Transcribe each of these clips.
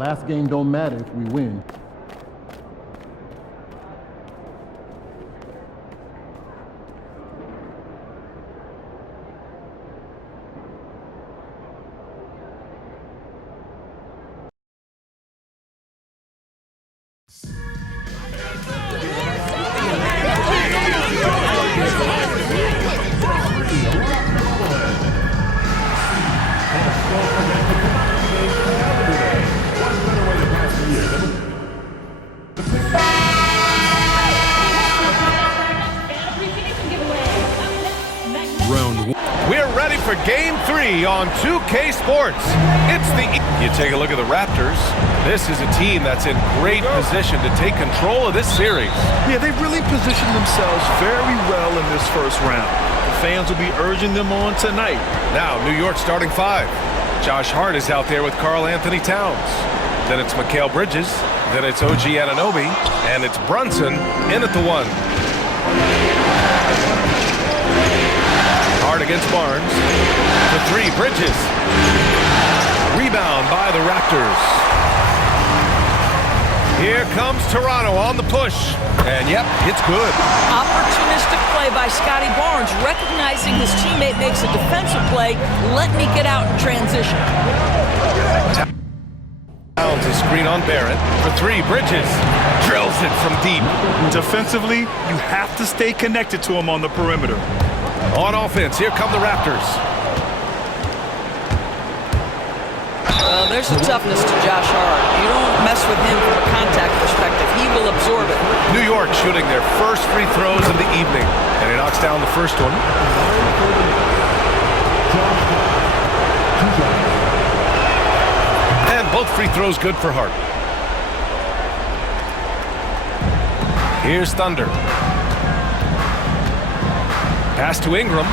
Last game don't matter if we win. We're ready for Game 3 on 2K Sports. You take a look at the Raptors. This is a team that's in great position to take control of this series. Yeah, they've really positioned themselves very well in this first round. The fans will be urging them on tonight. Now, New York starting 5. Josh Hart is out there with Karl Anthony Towns. Then it's Mikal Bridges. Then it's OG Anunoby. And it's Brunson in at the 1. Hart against Barnes. The 3, Bridges. Rebound by the Raptors. Here comes Toronto on the push. And yep, it's good. Opportunistic play by Scotty Barnes, recognizing his teammate makes a defensive play. Let me get out in transition. Towns a screen on Barrett. For 3, Bridges. Drills it from deep. Defensively, you have to stay connected to him on the perimeter. On offense, here come the Raptors. There's a toughness to Josh Hart. You don't mess with him from a contact perspective. He will absorb it. New York shooting their first free throws of the evening. And he knocks down the first one. And both free throws good for Hart. Here's Thunder. Pass to Ingram.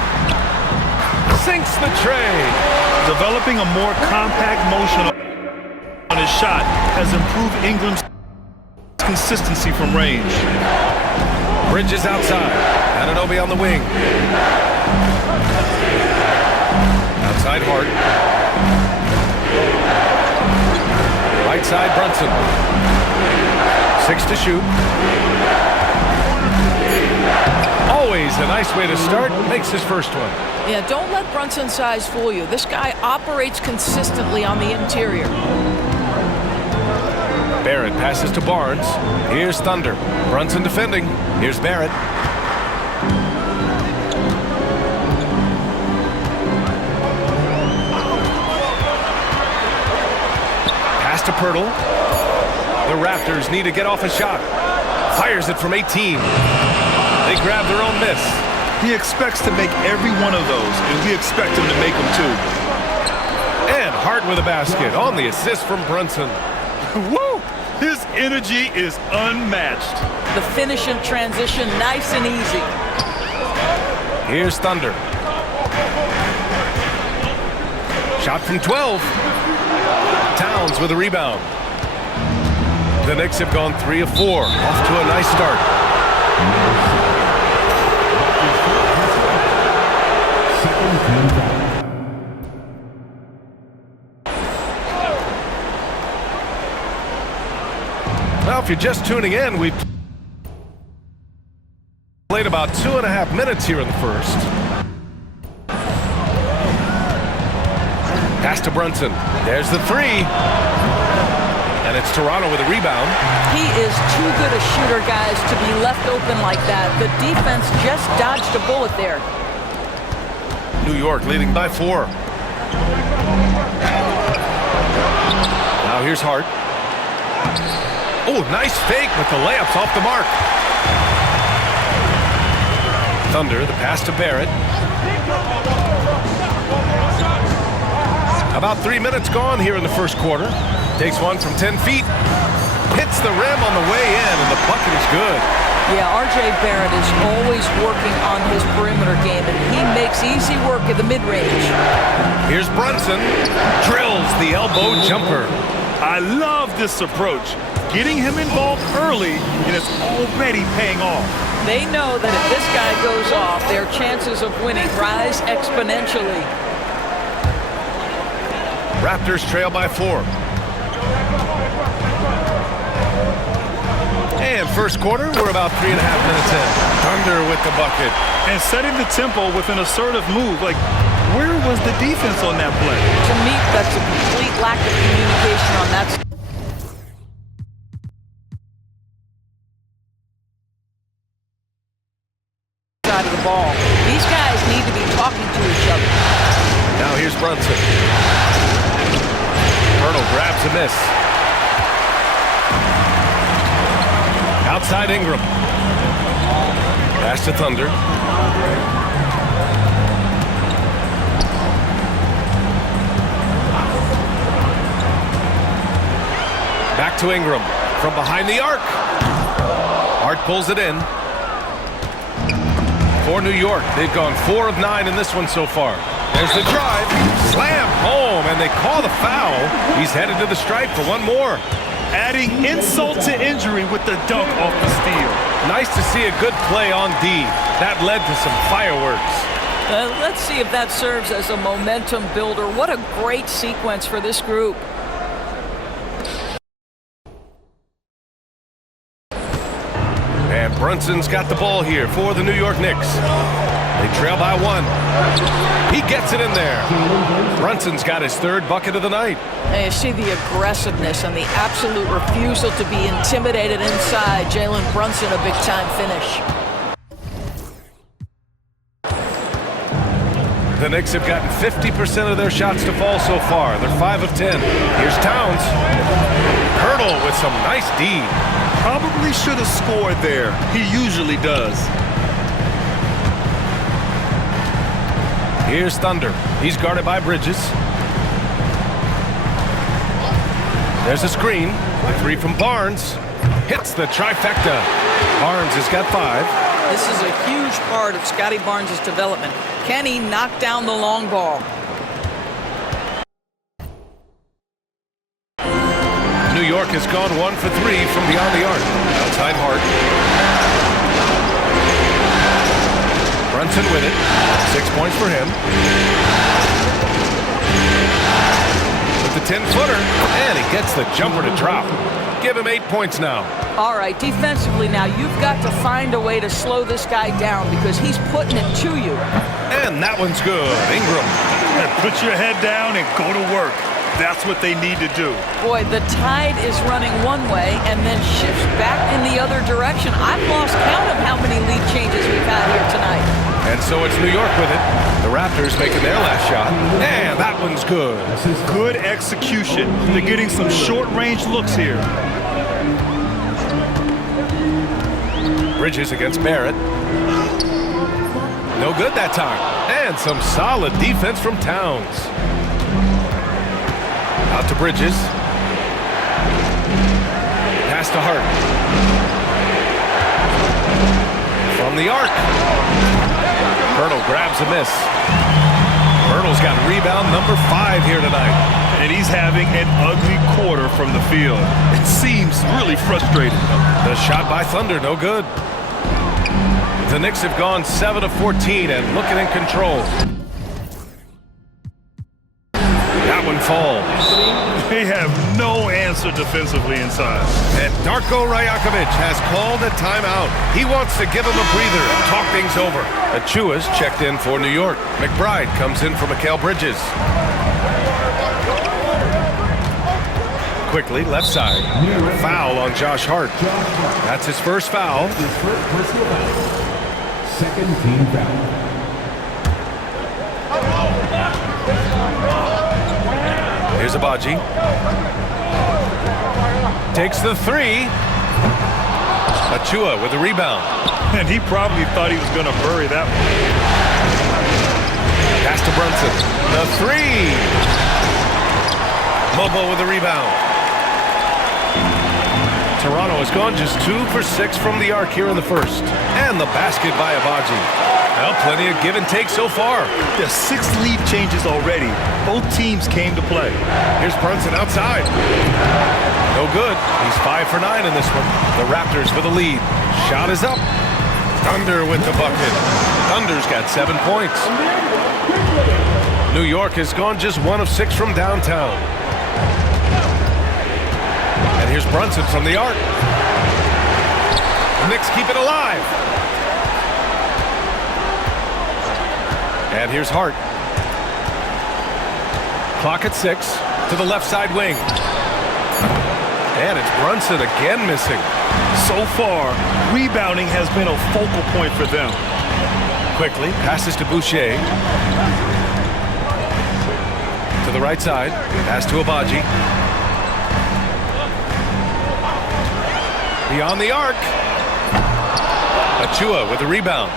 Sinks the tray. Developing a more compact motion on his shot has improved Ingram's consistency from range. Bridges outside. Anunoby on the wing. Outside Hart. Right side Brunson. 6 to shoot. Always a nice way to start. Makes his first one. Yeah, don't let Brunson's size fool you. This guy operates consistently on the interior. Barrett passes to Barnes. Here's Thunder. Brunson defending. Here's Barrett. Pass to Pirtle. The Raptors need to get off a shot. Fires it from 18. They grab their own miss. He expects to make every one of those, and we expect him to make them too. And Hart with a basket on the assist from Brunson. Woo! His energy is unmatched. The finish in transition, nice and easy. Here's Thunder. Shot from 12. Towns with a rebound. The Knicks have gone 3 of 4. Off to a nice start. Well, if you're just tuning in, we've played about 2.5 minutes here in the first. Pass to Brunson. There's the 3. And it's Toronto with a rebound. He is too good a shooter, guys, to be left open like that. The defense just dodged a bullet there. New York leading by 4. Now here's Hart. Oh, nice fake, but the layup's off the mark. Thunder, the pass to Barrett. About 3 minutes gone here in the first quarter. Takes one from 10 feet. Hits the rim on the way in, and the bucket is good. Yeah, R.J. Barrett is always working on his perimeter game, and he makes easy work at the mid-range. Here's Brunson. Drills the elbow jumper. I love this approach. Getting him involved early, and it's already paying off. They know that if this guy goes off, their chances of winning rise exponentially. Raptors trail by 4. first quarter. We're about 3.5 minutes in. Thunder with the bucket. And setting the tempo with an assertive move. Like, where was the defense on that play? To me, that's a complete lack of communication on that side of the ball. These guys need to be talking to each other. Now here's Brunson. Hurdle grabs a miss. Outside Ingram. Pass to Thunder. Back to Ingram. From behind the arc. Hart pulls it in. For New York, they've gone 4 of 9 in this one so far. There's the drive. Slam home, and they call the foul. He's headed to the stripe for one more. Adding insult to injury with the dunk off the steal. Nice to see a good play on D. That led to some fireworks. Let's see if that serves as a momentum builder. What a great sequence for this group. And Brunson's got the ball here for the New York Knicks. They trail by 1. He gets it in there. Brunson's got his 3rd bucket of the night. And you see the aggressiveness and the absolute refusal to be intimidated inside. Jalen Brunson, a big-time finish. The Knicks have gotten 50% of their shots to fall so far. They're 5 of 10. Here's Towns. Hurdle with some nice D. Probably should have scored there. He usually does. Here's Thunder. He's guarded by Bridges. There's a screen. The 3 from Barnes. Hits the trifecta. Barnes has got 5. This is a huge part of Scotty Barnes' development. Can he knock down the long ball? New York has gone 1 for 3 from beyond the arc. Outside Hart. Brunson with it. 6 points for him. With the 10-footer. And he gets the jumper to drop. Give him 8 points now. All right, defensively now, you've got to find a way to slow this guy down because he's putting it to you. And that one's good. Ingram. And put your head down and go to work. That's what they need to do. Boy, the tide is running one way and then shifts back in the other direction. I've lost count of how many lead changes we've had here tonight. And so it's New York with it. The Raptors making their last shot. And that one's good. Good execution. They're getting some short-range looks here. Bridges against Barrett. No good that time. And some solid defense from Towns. Out to Bridges. Pass to Hart. From the arc. Hurdle grabs a miss. Hurdle's got rebound number 5 here tonight. And he's having an ugly quarter from the field. It seems really frustrating. The shot by Thunder, no good. The Knicks have gone 7 of 14 and looking in control. That one falls. They have no answer defensively inside. And Darko Rajakovic has called a timeout. He wants to give him a breather and talk things over. Achua's checked in for New York. McBride comes in for Mikal Bridges. Quickly, left side. Foul on Josh Hart. That's his first foul. Second team foul. Here's Abaji. Takes the 3. Achua with the rebound. And he probably thought he was going to bury that one. Pass to Brunson. The 3. Mobo with the rebound. Toronto has gone just 2 for 6 from the arc here in the first. And the basket by Abaji. Well, plenty of give and take so far. There's 6 lead changes already. Both teams came to play. Here's Brunson outside. No good. He's 5 for 9 in this one. The Raptors with a lead. Shot is up. Thunder with the bucket. Thunder's got 7 points. New York has gone just 1 of 6 from downtown. And here's Brunson from the arc. Knicks keep it alive. And here's Hart. Clock at 6 to the left side wing. And it's Brunson again missing. So far, rebounding has been a focal point for them. Quickly passes to Boucher. To the right side. Pass to Abaji. Beyond the arc. Achua with the rebound.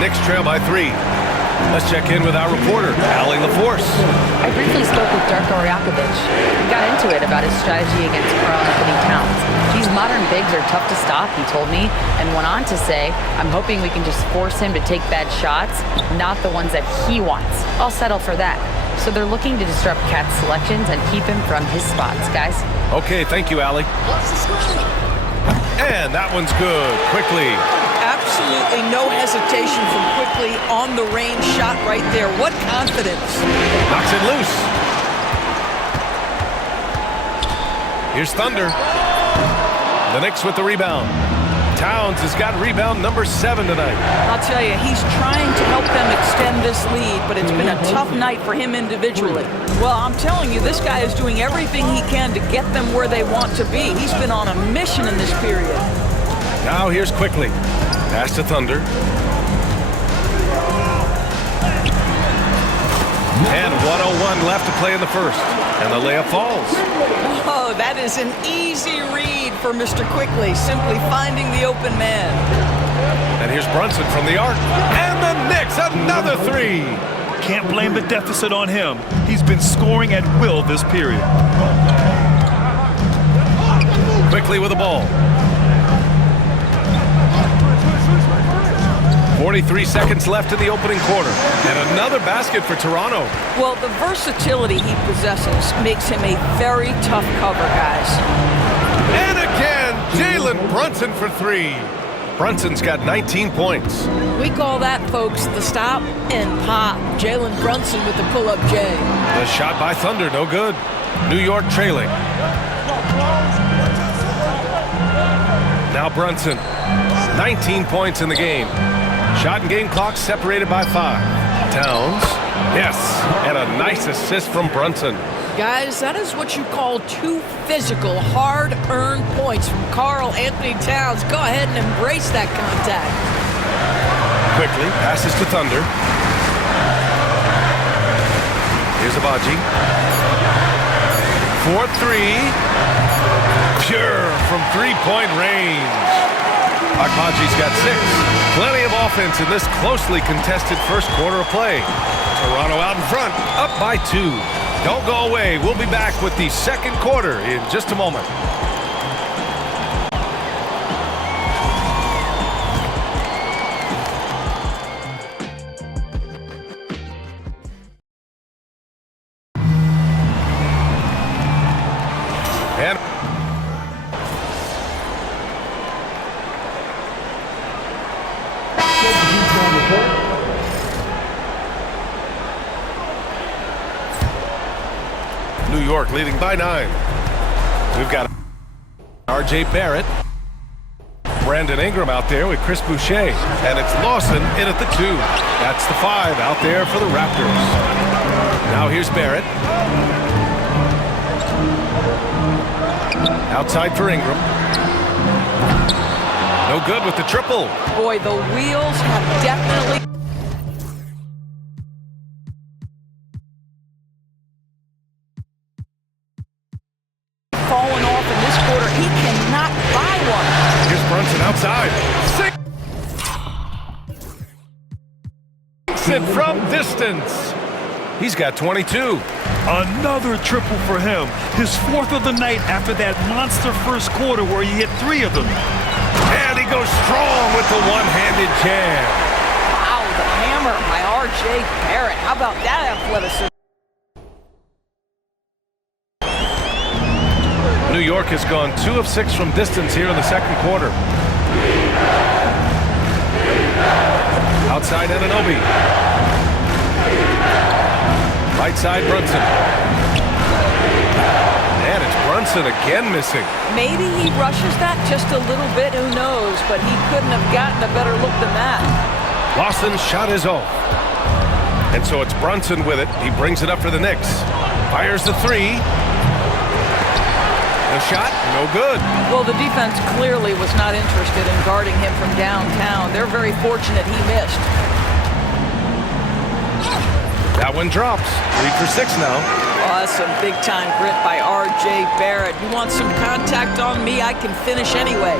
Knicks trail by 3. Let's check in with our reporter, Allie LaForce. I briefly spoke with Darko Rajakovic. We got into it about his strategy against Karl-Anthony Towns. These modern bigs are tough to stop, he told me, and went on to say, I'm hoping we can just force him to take bad shots, not the ones that he wants. I'll settle for that. So they're looking to disrupt Cat's selections and keep him from his spots, guys. Okay, thank you, Allie. And that one's good. Quickly. Absolutely no hesitation from Quickly on the range shot right there. What confidence. Knocks it loose. Here's Thunder. The Knicks with the rebound. Towns has got rebound number 7 tonight. I'll tell you, he's trying to help them extend this lead, but it's been a tough night for him individually. Well, I'm telling you, this guy is doing everything he can to get them where they want to be. He's been on a mission in this period. Now here's Quickly. Pass to Thunder. And 1:01 left to play in the first. And the layup falls. Oh, that is an easy read for Mr. Quickly, simply finding the open man. And here's Brunson from the arc. And the Knicks, another 3. Can't blame the deficit on him. He's been scoring at will this period. Quickly with the ball. 43 seconds left in the opening quarter. And another basket for Toronto. Well, the versatility he possesses makes him a very tough cover, guys. And again, Jalen Brunson for 3. Brunson's got 19 points. We call that, folks, the stop and pop. Jalen Brunson with the pull-up J. The shot by Thunder, no good. New York trailing. Now Brunson, 19 points in the game. Shot and game clock separated by 5. Towns, yes, and a nice assist from Brunson. Guys, that is what you call 2 physical, hard-earned points from Karl-Anthony Towns. Go ahead and embrace that contact. Quickly passes to Thunder. Here's Abaji. 4-3. Pure from 3-point range. Agbaji's got 6. Plenty of offense in this closely contested first quarter of play. Toronto out in front, up by 2. Don't go away. We'll be back with the second quarter in just a moment. And New York leading by 9. We've got R.J. Barrett, Brandon Ingram out there with Chris Boucher, and it's Lawson in at the 2. That's the 5 out there for the Raptors. Now here's Barrett. Outside for Ingram. No good with the triple. Boy, the wheels have definitely fallen off in this quarter. He cannot buy one. Here's Brunson outside. 6 it from distance. He's got 22. Another triple for him. His 4th of the night after that monster first quarter where he hit 3 of them. And he goes strong with the one-handed jam. Wow, the hammer by R.J. Barrett. How about that athleticism? New York has gone 2 of 6 from distance here in the second quarter. Outside Anunoby. Right side Brunson. And it's Brunson Brunson again missing. Maybe he rushes that just a little bit, who knows, but he couldn't have gotten a better look than that. Lawson's shot is off. And so it's Brunson with it. He brings it up for the Knicks. Fires the three. The shot, no good. Well, the defense clearly was not interested in guarding him from downtown. They're very fortunate he missed. That one drops. 3 for 6 now. Oh, that's some big-time grit by R.J. Barrett. You want some contact on me? I can finish anyway.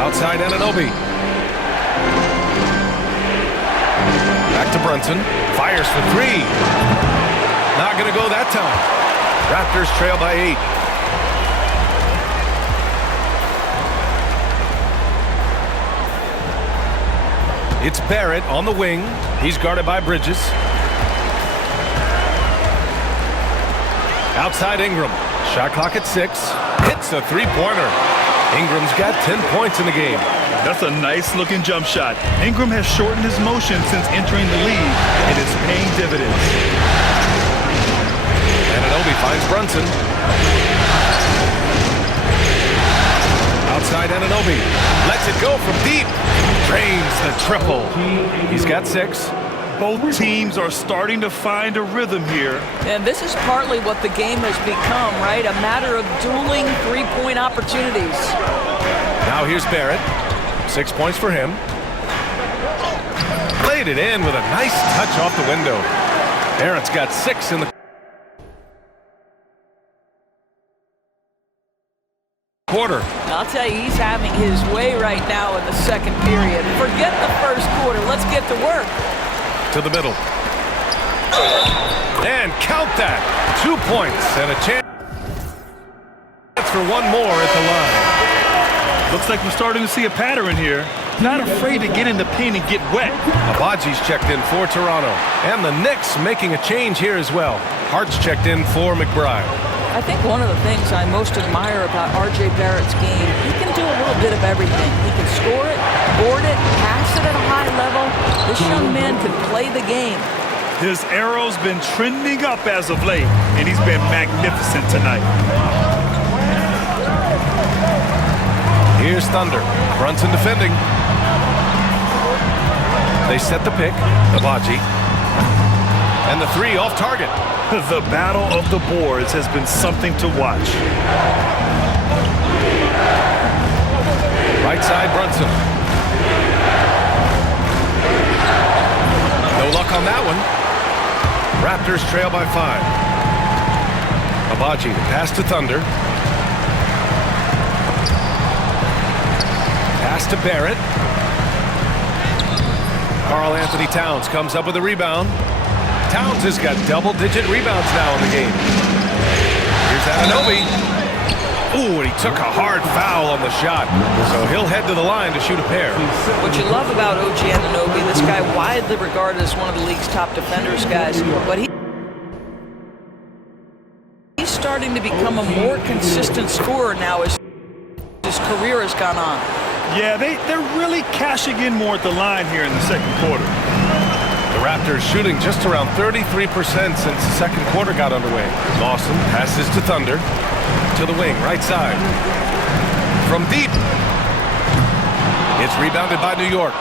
Outside Anunoby. Back to Brunson. Fires for 3. Not going to go that time. Raptors trail by 8. It's Barrett on the wing. He's guarded by Bridges. Outside Ingram. Shot clock at 6. Hits a three-pointer. Ingram's got 10 points in the game. That's a nice-looking jump shot. Ingram has shortened his motion since entering the league, and it's paying dividends. Anunoby finds Brunson. Outside Anunoby. Lets it go from deep. Drains the triple. He's got 6. Both teams are starting to find a rhythm here. And this is partly what the game has become, right? A matter of dueling three-point opportunities. Now here's Barrett. 6 points for him. Played it in with a nice touch off the window. Barrett's got 6 in the quarter. I'll tell you, he's having his way right now in the second period. Forget the first quarter. Let's get to work. To the middle. And count that. 2 points and a chance for one more at the line. Looks like we're starting to see a pattern here. Not afraid to get in the paint and get wet. Abaji's checked in for Toronto. And the Knicks making a change here as well. Hart's checked in for McBride. I think one of the things I most admire about R.J. Barrett's game, he can do a little bit of everything. He can score it, board it, pass it at a high level. This young man can play the game. His arrow's been trending up as of late, and he's been magnificent tonight. Here's Thunder. Brunson defending. They set the pick. Abaji. And the 3 off target. The battle of the boards has been something to watch. Right side, Brunson. No luck on that one. Raptors trail by 5. Abaji, the pass to Thunder. Pass to Barrett. Karl Anthony Towns comes up with a rebound. Towns has got double-digit rebounds now in the game. Here's Anunoby. Ooh, and he took a hard foul on the shot. So he'll head to the line to shoot a pair. What you love about OG Anunoby, this guy widely regarded as one of the league's top defenders, guys, but he's starting to become a more consistent scorer now as his career has gone on. Yeah, they're really cashing in more at the line here in the second quarter. The Raptors shooting just around 33% since the second quarter got underway. Lawson passes to Thunder. To the wing, right side. From deep. It's rebounded by New York.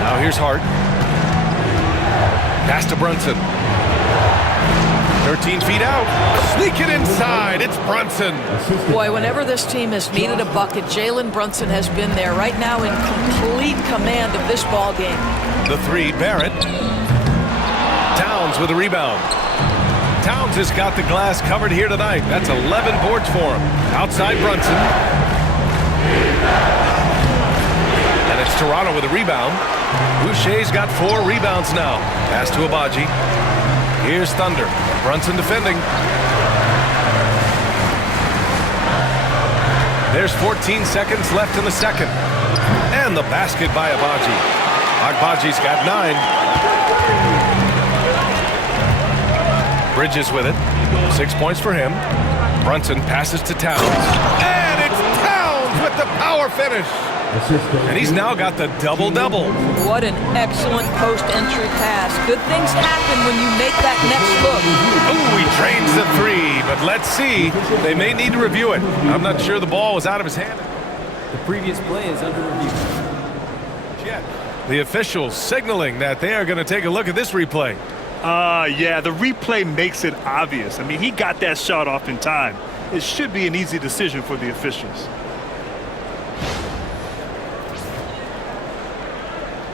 Now here's Hart. Pass to Brunson. 13 feet out. Sneak it inside. It's Brunson. Boy, whenever this team has needed a bucket, Jalen Brunson has been there right now in complete command of this ball game. The 3, Barrett. Towns with a rebound. Towns has got the glass covered here tonight. That's 11 boards for him. Outside Brunson. And it's Toronto with a rebound. Boucher's got 4 rebounds now. Pass to Abaji. Here's Thunder. Brunson defending. There's 14 seconds left in the second. And the basket by Abaji. Agbaji's got 9. Bridges with it. 6 points for him. Brunson passes to Towns. And it's Towns with the power finish. And he's now got the double-double. What an excellent post-entry pass. Good things happen when you make that next look. Drains the three, but let's see. They may need to review it. I'm not sure the ball was out of his hand. The previous play is under review. The officials signaling that they are going to take a look at this replay. Yeah, the replay makes it obvious. I mean, he got that shot off in time. It should be an easy decision for the officials.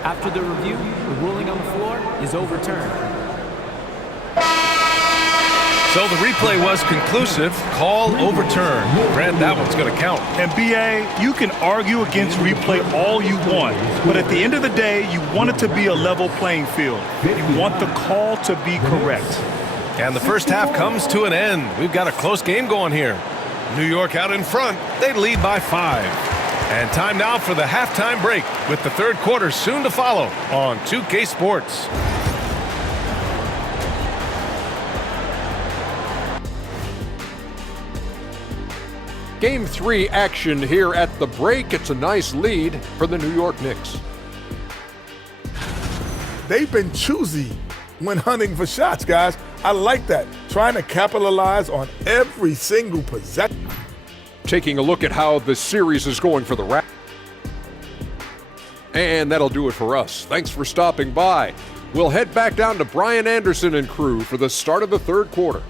After the review, the ruling on the floor is overturned. So the replay was conclusive. Call overturned. Grant, that one's going to count. And B.A., you can argue against replay all you want, but at the end of the day, you want it to be a level playing field. You want the call to be correct. And the first half comes to an end. We've got a close game going here. New York out in front. They lead by 5. And time now for the halftime break, with the third quarter soon to follow on 2K Sports. Game 3 action here at the break. It's a nice lead for the New York Knicks. They've been choosy when hunting for shots, guys. I like that. Trying to capitalize on every single possession. Taking a look at how the series is going for the Raptors. And that'll do it for us. Thanks for stopping by. We'll head back down to Brian Anderson and crew for the start of the third quarter.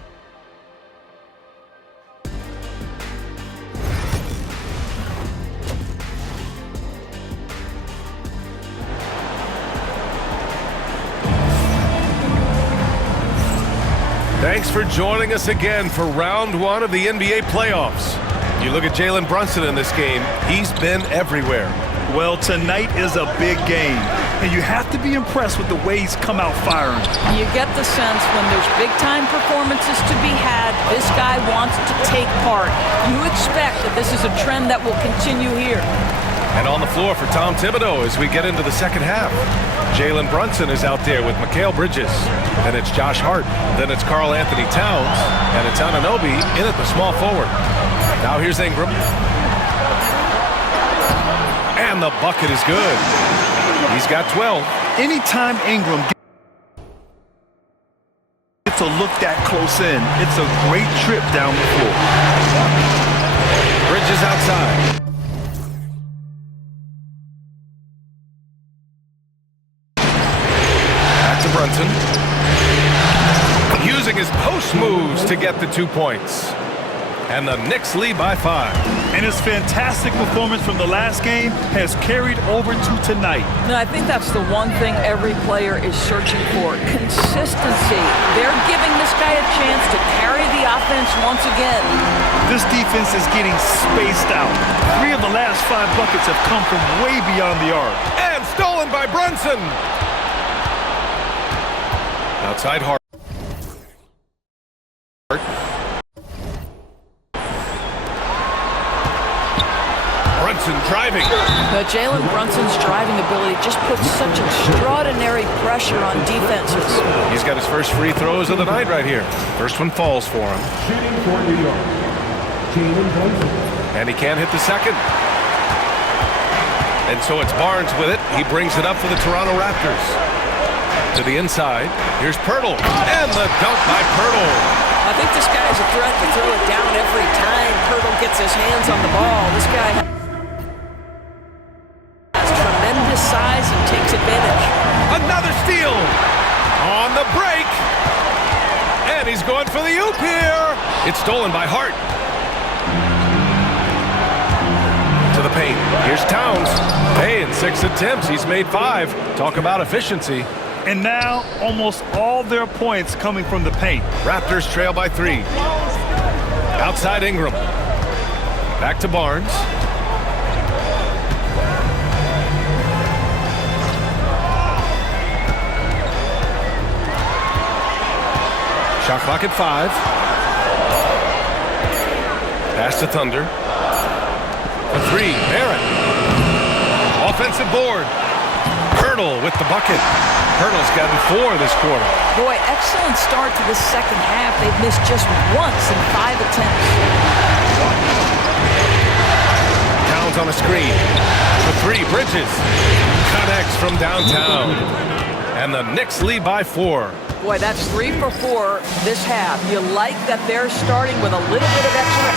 Thanks for joining us again for round 1 of the NBA playoffs. You look at Jalen Brunson in this game, he's been everywhere. Well, tonight is a big game, and you have to be impressed with the way he's come out firing. You get the sense when there's big-time performances to be had, this guy wants to take part. You expect that this is a trend that will continue here. And on the floor for Tom Thibodeau as we get into the second half. Jalen Brunson is out there with Mikal Bridges. Then it's Josh Hart. Then it's Karl Anthony Towns. And it's Anunoby in at the small forward. Now here's Ingram. And the bucket is good. He's got 12. Anytime Ingram gets a look that close in, it's a great trip down the floor. Bridges outside. Back to Brunson. Using his post moves to get the 2 points. And the Knicks lead by 5. And his fantastic performance from the last game has carried over to tonight. No, I think that's the one thing every player is searching for, consistency. They're giving this guy a chance to carry the offense once again. This defense is getting spaced out. 3 of the last 5 buckets have come from way beyond the arc. And stolen by Brunson. Outside Hart. Brunson driving. Jalen Brunson's driving ability just puts such extraordinary pressure on defenses. He's got his first free throws of the night right here. First one falls for him. Shooting for New York, Jalen Brunson. And he can't hit the second. And so it's Barnes with it. He brings it up for the Toronto Raptors. To the inside. Here's Poeltl. And the dunk by Poeltl. I think this guy is a threat to throw it down every time Poeltl gets his hands on the ball. This guy has tremendous size and takes advantage. Another steal on the break. And he's going for the oop here. It's stolen by Hart. To the paint. Here's Towns. Hey, in 6 attempts, he's made 5. Talk about efficiency. And now, almost all their points coming from the paint. Raptors trail by 3. Outside Ingram. Back to Barnes. Shot clock at 5. Pass to Thunder. A 3. Barrett. Offensive board. Poeltl with the bucket. Poeltl's gotten 4 this quarter. Boy, excellent start to the second half. They've missed just once in 5 attempts. Towns on a screen. For 3, Bridges. Connects from downtown. And the Knicks lead by 4. Boy, that's 3 for 4 this half. You like that they're starting with a little bit of extra.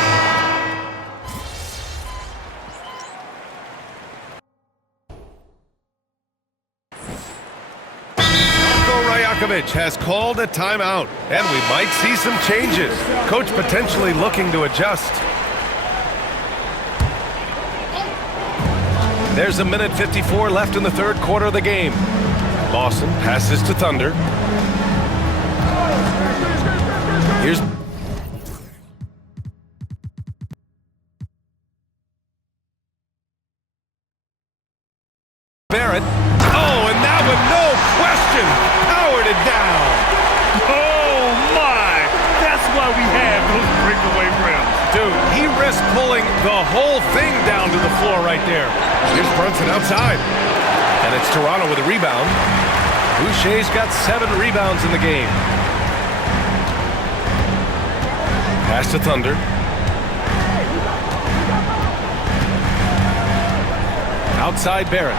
Rajakovic has called a timeout, and we might see some changes. Coach potentially looking to adjust. There's a minute 54 left in the third quarter of the game. Lawson passes to Thunder. Here's Barrett. Oh, and that one, no question, powered it down. Oh, my. That's why we have those breakaway rims. Dude, he risked pulling the whole thing down to the floor right there. Here's Brunson outside. And it's Toronto with a rebound. Boucher's got 7 rebounds in the game. Pass to Thunder. Outside Barrett.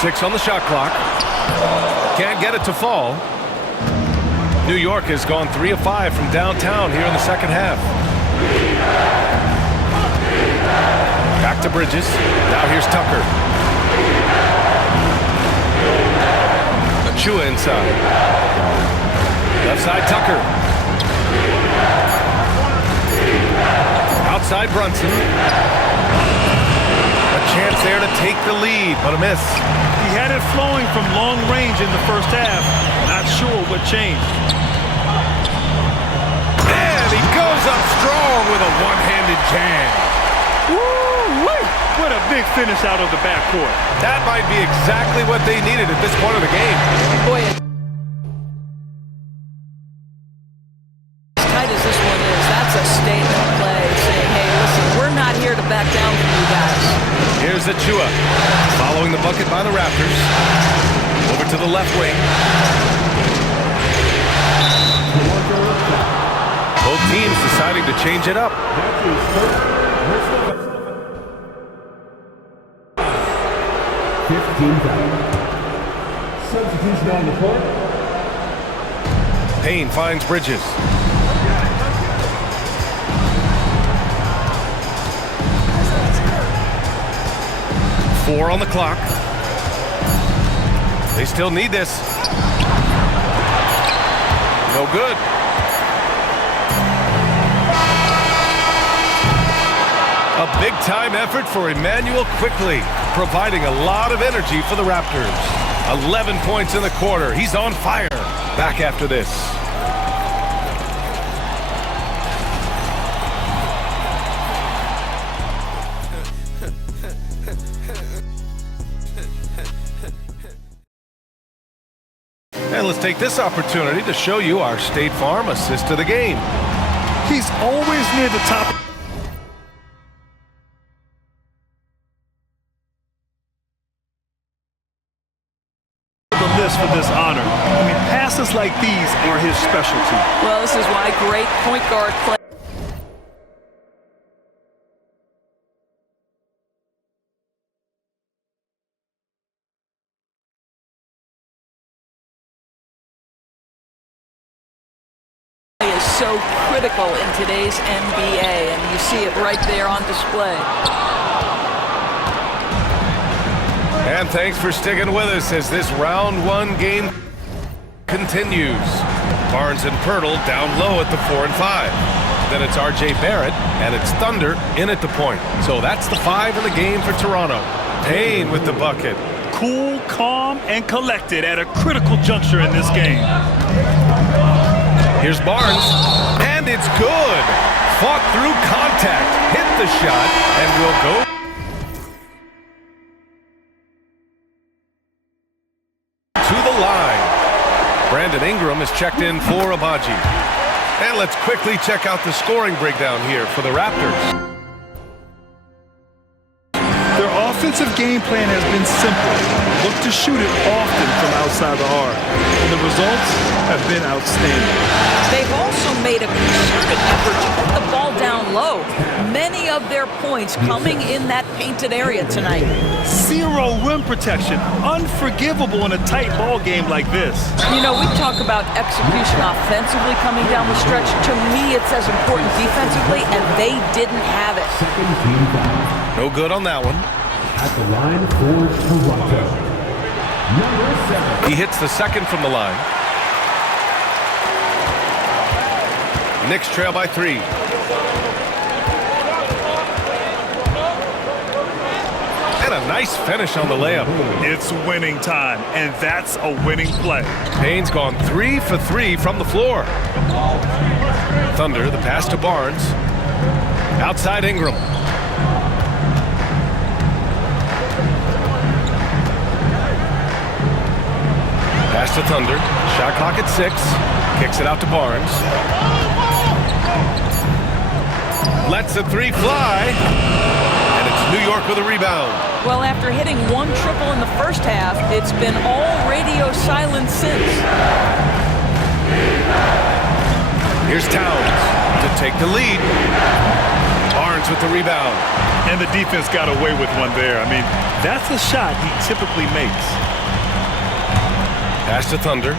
6 on the shot clock. Can't get it to fall. New York has gone 3 of 5 from downtown here in the second half. Back to Bridges. Now here's Tucker. Achua inside. Left side Tucker. Outside Brunson. A chance there to take the lead, but a miss. He had it flowing from long range in the first half. Not sure what changed. And he goes up strong with a one-handed jam. Woo-wee! What a big finish out of the backcourt. That might be exactly what they needed at this point of the game. Boy, as tight as this one is, that's a statement play saying, hey, listen, we're not here to back down from you guys. Here's Achua, following the bucket by the Raptors. Over to the left wing. Both teams deciding to change it up. 15 seconds. Substitution on the court. Payne finds Bridges. Four on the clock. They still need this. No good. A big-time effort for Emmanuel Quickley, providing a lot of energy for the Raptors. 11 points in the quarter. He's on fire. Back after this. And let's take this opportunity to show you our State Farm assist to the game. He's always near the top of the list for this honor. I mean, passes like these are his specialty. Well, this is why great point guard play. Is so critical in today's NBA, and you see it right there on display. And thanks for sticking with us as this round one game continues. Barnes and Pirtle down low at the 4 and 5. Then it's R.J. Barrett, and it's Thunder in at the point. So that's the 5 in the game for Toronto. Payne with the bucket. Cool, calm, and collected at a critical juncture in this game. Here's Barnes, and it's good. Fought through contact, hit the shot, and will go to the line. Brandon Ingram is checked in for Abaji. And let's quickly check out the scoring breakdown here for the Raptors. Their offensive game plan has been simple. Look to shoot it often from outside the arc. And the results have been outstanding. They've also made a concerted effort to put the ball down low. Many of their points coming in that painted area tonight. Zero rim protection. Unforgivable in a tight ball game like this. You know, we talk about execution offensively coming down the stretch. To me, it's as important defensively, and they didn't have it. Second team foul. No good on that one. At the line for Toronto. Number 7. He hits the second from the line. Knicks trail by 3. And a nice finish on the layup. It's winning time, and that's a winning play. Payne's gone 3 for 3 from the floor. Thunder, the pass to Barnes. Outside Ingram. Pass to Thunder. Shot clock at 6. Kicks it out to Barnes. Lets a 3 fly. And it's New York with a rebound. Well, after hitting 1 triple in the first half, it's been all radio silence since. Here's Towns to take the lead. Barnes with the rebound. And the defense got away with one there. I mean, that's a shot he typically makes. Pass to Thunder.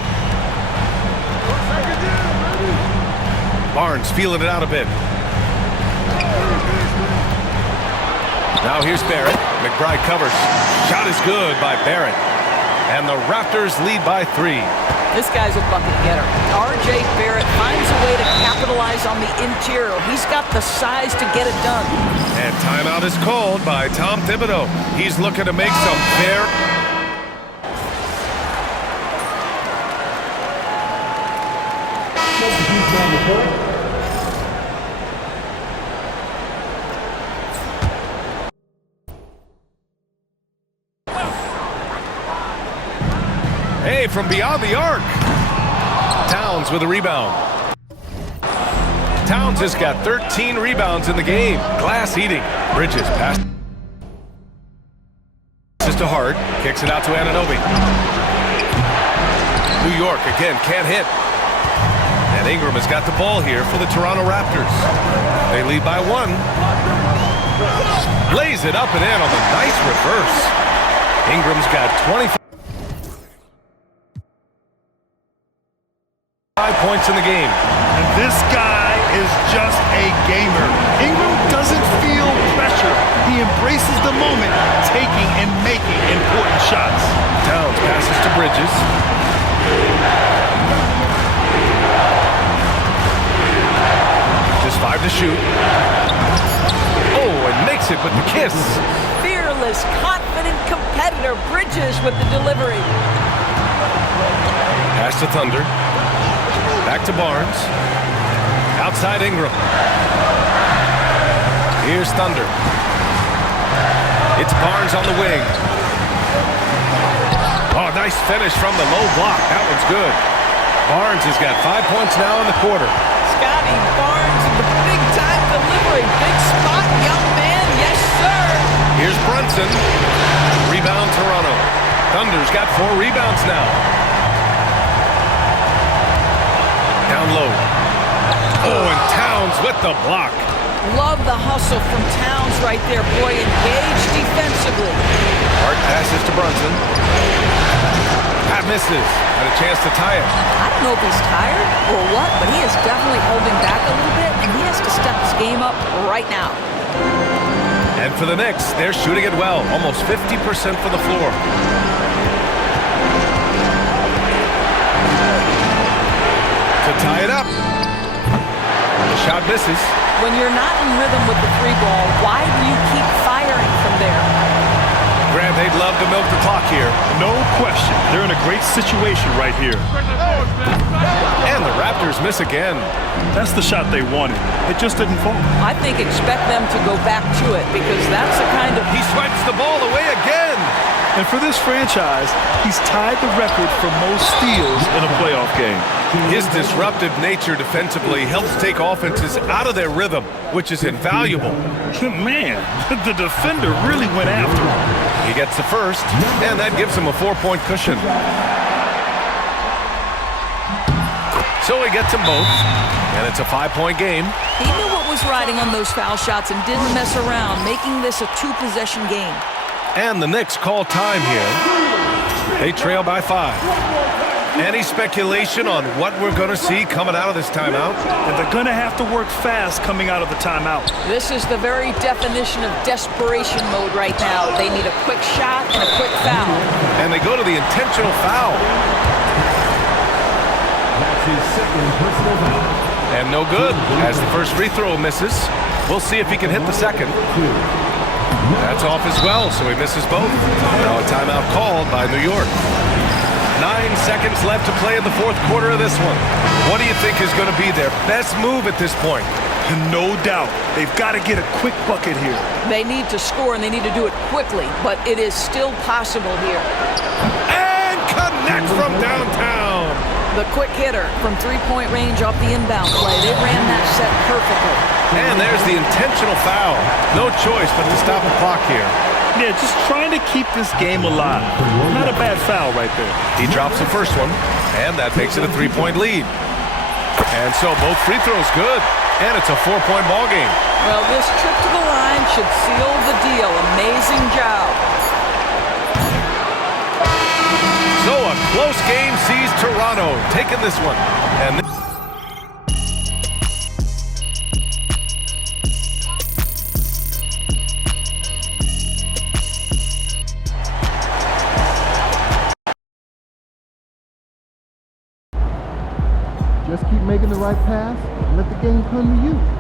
Barnes feeling it out a bit. Now here's Barrett. McBride covers. Shot is good by Barrett. And the Raptors lead by 3. This guy's a bucket getter. R.J. Barrett finds a way to capitalize on the interior. He's got the size to get it done. And timeout is called by Tom Thibodeau. He's looking to make some fair. Substitution on the court. Hey, from beyond the arc. Towns with a rebound. Towns has got 13 rebounds in the game. Glass eating. Bridges pass. This to Hart. Kicks it out to Anunoby. New York again can't hit. And Ingram has got the ball here for the Toronto Raptors. They lead by 1. Lays it up and in on the nice reverse. Ingram's got 25 points in the game. And this guy is just a gamer. Ingram doesn't feel pressure. He embraces the moment, taking and making important shots. Towns passes to Bridges. Just 5 to shoot. Oh, and makes it with the kiss. Fearless, confident competitor. Bridges with the delivery. Pass to Thunder. Back to Barnes. Outside Ingram. Here's Thunder. It's Barnes on the wing. Oh, nice finish from the low block. That one's good. Barnes has got 5 points now in the quarter. Scotty Barnes with the big-time delivery. Big spot, young man. Yes, sir. Here's Brunson. Rebound Toronto. Thunder's got 4 rebounds now. Down low. Oh, and Towns with the block. Love the hustle from Towns right there. Boy, engaged defensively. Hart passes to Brunson. Pat misses. Had a chance to tie it. I don't know if he's tired or what, but he is definitely holding back a little bit, and he has to step his game up right now. And for the Knicks, they're shooting it well. Almost 50% for the floor. To tie it up. The shot misses. When you're not in rhythm with the 3 ball, why do you keep firing from there? Grant, they'd love to milk the clock here. No question. They're in a great situation right here. And the Raptors miss again. That's the shot they wanted. It just didn't fall. I think expect them to go back to it because that's the kind of... He swipes the ball away again. And for this franchise, he's tied the record for most steals in a playoff game. His disruptive nature defensively helps take offenses out of their rhythm, which is invaluable. Man, the defender really went after him. He gets the first, and that gives him a 4-point cushion. So he gets them both, and it's a 5-point game. He knew what was riding on those foul shots and didn't mess around, making this a 2-possession game. And the Knicks call time here. They trail by 5. Any speculation on what we're going to see coming out of this timeout? And they're going to have to work fast coming out of the timeout. This is the very definition of desperation mode right now. They need a quick shot and a quick foul. And they go to the intentional foul. That's his second personal foul. And no good, as the first free throw misses. We'll see if he can hit the second. That's off as well, so he misses both. Now a timeout called by New York. 9 seconds left to play in the fourth quarter of this one. What do you think is going to be their best move at this point? No doubt. They've got to get a quick bucket here. They need to score, and they need to do it quickly, but it is still possible here. And connect from downtown. The quick hitter from three-point range off the inbound play. They ran that set perfectly. And there's the intentional foul. No choice but to stop the clock here. Yeah, just trying to keep this game alive. Not a bad foul right there. He drops the first one, and that makes it a 3-point lead. And so both free throws good, and it's a 4-point ball game. Well, this trip to the line should seal the deal. Amazing job. So a close game sees Toronto taking this one. And Just keep making the right pass and let the game come to you.